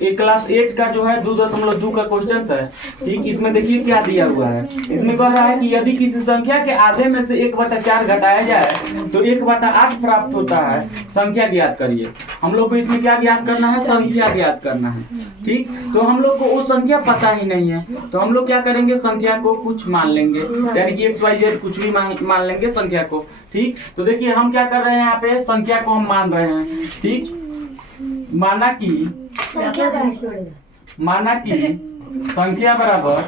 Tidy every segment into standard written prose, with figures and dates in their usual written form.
एक क्लास 8 का जो है 2.2 का क्वेश्चन है। ठीक, इसमें देखिए क्या दिया हुआ है। इसमें कह रहा है कि यदि किसी संख्या के आधे में से 1/4 घटाया जाए तो 1/8 प्राप्त होता है। संख्या ज्ञात करिए। हम लोग को इसमें क्या ज्ञात करना है? संख्या ज्ञात करना है। ठीक, तो हम लोग को वो संख्या पता ही नहीं है, तो हम लोग क्या करेंगे? संख्या को कुछ मान लेंगे, यानी कि XYZ कुछ भी मान लेंगे संख्या को। ठीक, तो देखिए हम क्या कर रहे हैं, यहाँ पे संख्या को हम मान रहे हैं। ठीक, माना कि संख्या बराबर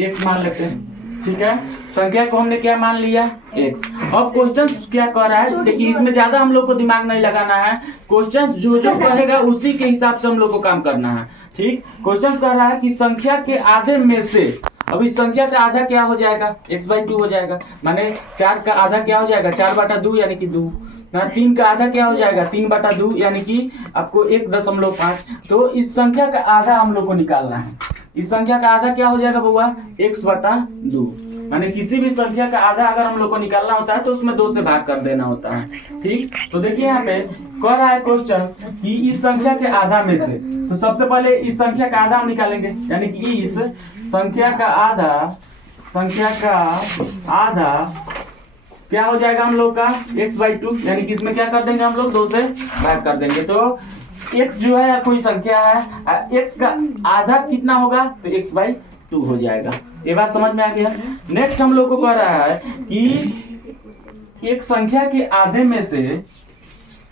x मान लेते हैं। ठीक है, संख्या को हमने क्या मान लिया? x। अब क्वेश्चन क्या कह रहा है? देखिए इसमें ज्यादा हम लोग को दिमाग नहीं लगाना है। क्वेश्चन जो जो कहेगा उसी के हिसाब से हम लोग को काम करना है। ठीक, क्वेश्चन कह रहा है कि संख्या के आधे में से, अब इस संख्या का आधा क्या हो जाएगा? x/2 हो जाएगा। माने 4 का आधा क्या हो जाएगा? 4/2 यानी कि 2। 3 का आधा क्या हो जाएगा? 3/2 यानी कि आपको 1.5। तो इस संख्या का आधा हम लोग को निकालना है। इस संख्या का आधा क्या हो जाएगा बउआ? x/2। माने किसी भी संख्या का आधा अगर हम लोग को निकालना होता है तो उसमें 2 से भाग कर देना होता है। ठीक, तो देखिए यहाँ पे कह रहा है क्वेश्चन कि इस संख्या के आधा में से, तो सबसे पहले इस संख्या का आधा हम निकालेंगे, यानी कि इस संख्या का आधा क्या हो जाएगा हम लोग का? x/2, यानी कि इसमें क्या कर देंगे हम लोग? 2 से भाग कर देंगे। तो x जो है कोई संख्या है, x का आधा कितना होगा? तो x/2 हो जाएगा। ये बात समझ में आ गया? नेक्स्ट हम लोग को कह रहा है कि एक संख्या के आधे में से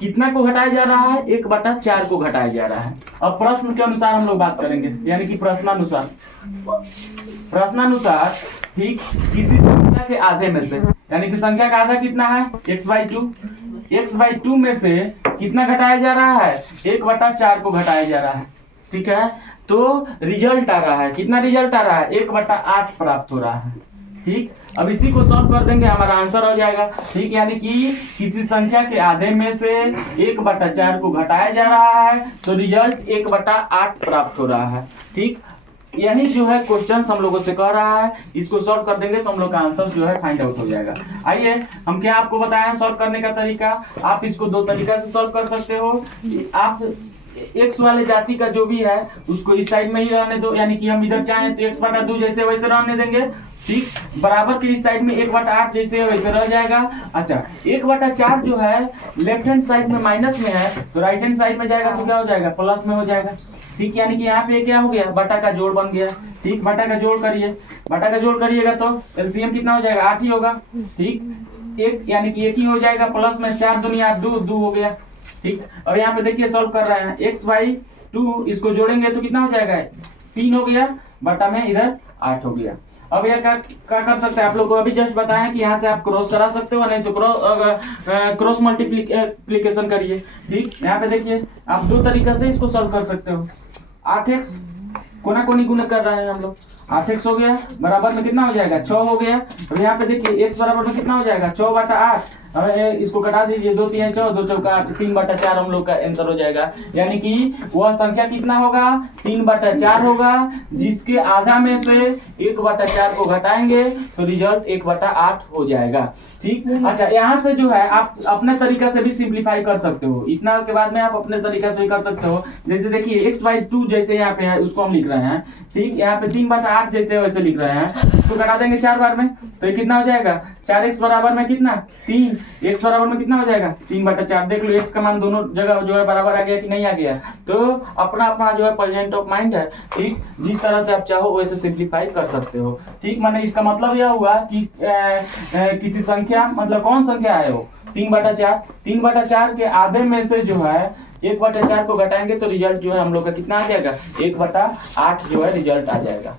कितना को घटाया जा रहा है? 1/4 को घटाया जा रहा है। अब प्रश्न के अनुसार हम लोग बात करेंगे, यानी कि प्रश्नानुसार। ठीक, किसी संख्या के आधे में से, यानी कि संख्या का आधा कितना है? x/2। x/2 में से कितना घटाया जा रहा है? 1/4 को घटाया जा रहा है। ठीक है, तो रिजल्ट आ रहा है, कितना रिजल्ट आ रहा है? 1/8 प्राप्त हो रहा है। ठीक, अब इसी को सॉल्व कर देंगे, हमारा आंसर हो जाएगा। ठीक, यानी कि किसी संख्या के आधे में से 1/4 को घटाया जा रहा है तो रिजल्ट 1/8 प्राप्त हो रहा है। ठीक, यही जो है क्वेश्चन हम लोगों से कह रहा है। इसको सॉल्व कर देंगे तो हम लोग का आंसर जो है फाइंड आउट हो जाएगा। आइए हम क्या आपको बताएं सॉल्व करने का तरीका। आप इसको 2 तरीका से सॉल्व कर सकते हो। आप x वाले जाति का जो भी है उसको इस साइड में ही रहने दो, यानी कि हम इधर चाहें तो x/2 जैसे वैसे रहने देंगे। ठीक, बराबर के इस साइड में 1/8 जैसे वैसे रह जाएगा। अच्छा, 1/4 जो है लेफ्ट हैंड साइड में माइनस में है, तो राइट हैंड साइड में जाएगा तो क्या हो जाएगा? प्लस में हो जाएगा। ठीक, यानी कि यहाँ पे क्या हो गया? बटा का जोड़ बन गया। ठीक, बटा का जोड़ करिएगा तो एलसीएम कितना हो जाएगा? 8 ही होगा। ठीक, 1 यानी कि 1 ही हो जाएगा, प्लस में 4 दूनी 2 हो गया। ठीक, अब यहाँ पे देखिए सॉल्व कर रहे हैं। x/2 इसको जोड़ेंगे तो कितना हो जाएगा? 3 हो गया, बटा में इधर 8 हो गया। अब यह क्या कर सकते हैं? आप लोग को अभी जस्ट बताया कि यहाँ से आप क्रॉस करा सकते हो, नहीं तो क्रॉस मल्टीप्लिकेशन करिए। ठीक, यहाँ पे देखिए आप 2 तरीका से इसको सॉल्व कर सकते हो। 8x कोना कोनी गुना कर रहे हैं हम लोग। 8x हो गया, बराबर में कितना हो जाएगा? 6 हो गया। अब यहाँ पे देखिए x बराबर में कितना हो जाएगा? 6/8। अब इसको कटा दीजिए, 2 3 6, 2 चौका 8, 3/4 हम लोग का आंसर हो जाएगा। यानी कि वह संख्या कितना होगा? 3/4 होगा, जिसके आधा में से 1/4 को घटाएंगे तो रिजल्ट 1/8 हो जाएगा। ठीक, अच्छा यहाँ से जो है आप अपने तरीका से भी सिंप्लीफाई कर सकते हो। इतना के बाद में आप अपने तरीका से भी कर सकते हो। जैसे देखिए x/2 जैसे यहाँ पे है उसको हम लिख रहे हैं। ठीक, यहाँ पे 3/8 जैसे वैसे लिख रहे हैं, तो घटा देंगे 4 बार में तो ये कितना हो जाएगा? 4x बराबर में कितना? 3। x बराबर में कितना हो जाएगा? 3/4। देख लो x का मान दोनों जगह जो है बराबर आ गया कि नहीं आ गया। तो अपना अपना जो है प्रेजेंट ऑफ माइंड है। ठीक, जिस तरह से आप चाहो वैसे सिंप्लीफाई कर सकते हो। ठीक, माने इसका मतलब यह हुआ कि किसी संख्या, मतलब कौन संख्या है वो? 3/4। 3/4 के आधे में से जो है 1/4 को घटाएंगे तो रिजल्ट जो है हम लोग का कितना आ जाएगा? 1/8 जो है रिजल्ट आ जाएगा।